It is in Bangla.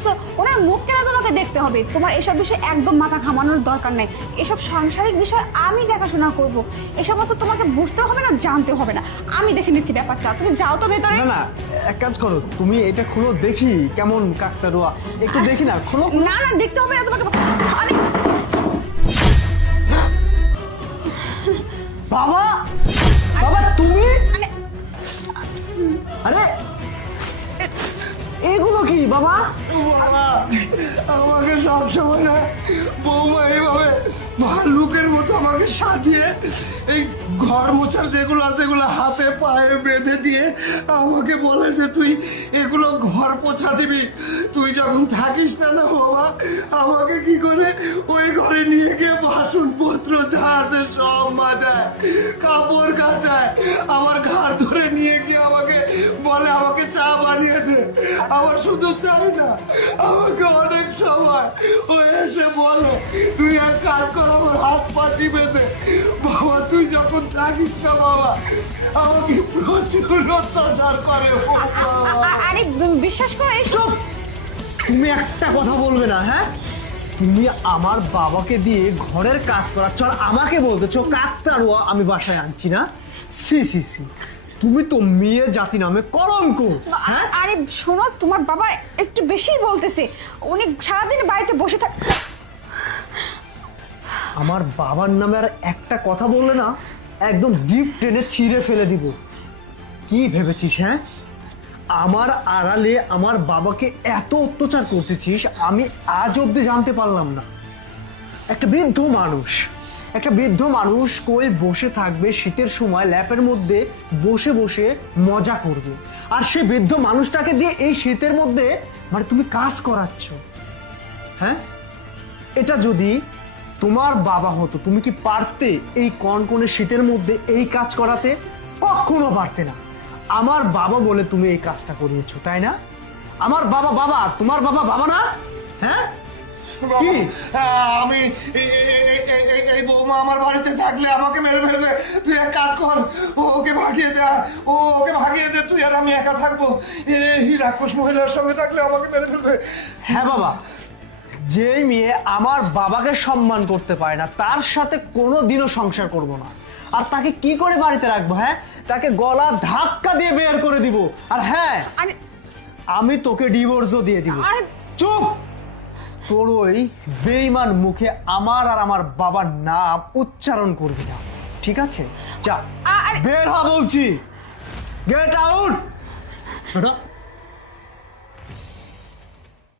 করতেছো ওনার মুখ কেন তোমাকে দেখতে হবে। তোমার এসব বিষয়ে একদম মাথা ঘামানোর দরকার নেই। এসব সাংসারিক বিষয় আমি দেখাশোনা করব। এ সমস্ত তোমাকে বুঝতে হবে না জানতে হবে না। আমি দেখে নিচ্ছি ব্যাপারটা। তুমি যাও তো ভেতরে। না না এক কাজ করো। তুমি এটা খুলো দেখি কেমন কাকতারুয়া একটু দেখি না খুলো না না দেখতে হবে না তোমাকে। বাবা! কি, বাবা? বাবা, আমাকে সব সময় না বৌমা এইভাবে ভালুকের মতো আমাকে সাজিয়ে এই ঘর মোছার যেগুলো আছে, এগুলো হাতে পায়ে বেঁধে দিয়ে আমাকে বলেছে তুই এগুলো ঘর পোছা দিবি। তুই যখন থাকিস না না বাবা, আমাকে কি করে ওই ঘরে নিয়ে গিয়ে বাসনপত্র, যা সব মাজায়, কাপড় কাচায়, আমার ঘাড় দে। আমার শুধু চাই না আমাকে অনেক সময় ও এসে বলে তুই এক কাজ কর আমার হাত পা টিপে দে। বাবা তুই যখন থাকিস না বাবা আমাকে প্রচুর অত্যাচার করে আরে বিশ্বাস করে চুপ। তুমি একটা কথা বলবে না হ্যাঁ? তুমি আমার বাবাকে দিয়ে ঘরের কাজ করাচ্ছ আর আমাকে বলতেছো কাকতারুয়া আমি বাসায় আনছি না? সি সি সি। তুমি তো মেয়ে জাতি নামে কলঙ্ক। হ্যাঁ? আরে শোনো তোমার বাবা একটু বেশিই বলতেছে। উনি সারাদিন বাড়িতে বসে থাক আমার বাবার নামে আর একটা কথা বললে না একদম জিপ টেনে ছিঁড়ে ফেলে দিব। কি ভেবেছিস হ্যাঁ? আমার আড়ালে আমার বাবাকে এত অত্যাচার করতেছিস আমি আজ অব্দি জানতে পারলাম না। একটা বৃদ্ধ মানুষ। একটা বৃদ্ধ মানুষ কই বসে থাকবে শীতের সময় ল্যাপের মধ্যে বসে বসে মজা করবে। আর সে বৃদ্ধ মানুষটাকে দিয়ে এই শীতের মধ্যে মানে তুমি কাজ করাচ্ছ। হ্যাঁ? এটা যদি তোমার বাবা হতো, তুমি কি পারতে এই কনকনে শীতের মধ্যে এই কাজ করাতে? কখনো পারতে না। আমার বাবা বলে তুমি এই কাজটা করিয়েছো, তাই না? আমার বাবা বাবা, তোমার বাবা বাবা না? হ্যাঁ? কি? আমি এই- বৌমা আমার বাড়িতে থাকলে আমাকে মেরে ফেলবে। তুই এক কাজ কর ও ওকে ভাগিয়ে দে ও ওকে ভাগিয়ে দে তুই আর আমি একা থাকব। এই রাক্ষস মহিলার সঙ্গে থাকলে আমাকে মেরে ফেলবে। হ্যাঁ বাবা যেই মেয়ে আমার বাবাকে সম্মান করতে পারে না তার সাথে কোনো দিনও সংসার করব না। আর তাকে কি করে বাড়িতে রাখব হ্যাঁ? তাকে গলা ধাক্কা দিয়ে বের করে দিব। আর হ্যাঁ আরে আমি তোকে ডিভোর্সও দিয়ে দিব। আরে চুপ! তোর ওই বেইমান মুখে আমার আর আমার বাবার নাম উচ্চারণ করবি না। ঠিক আছে? যা। বের হ বলছি। Get out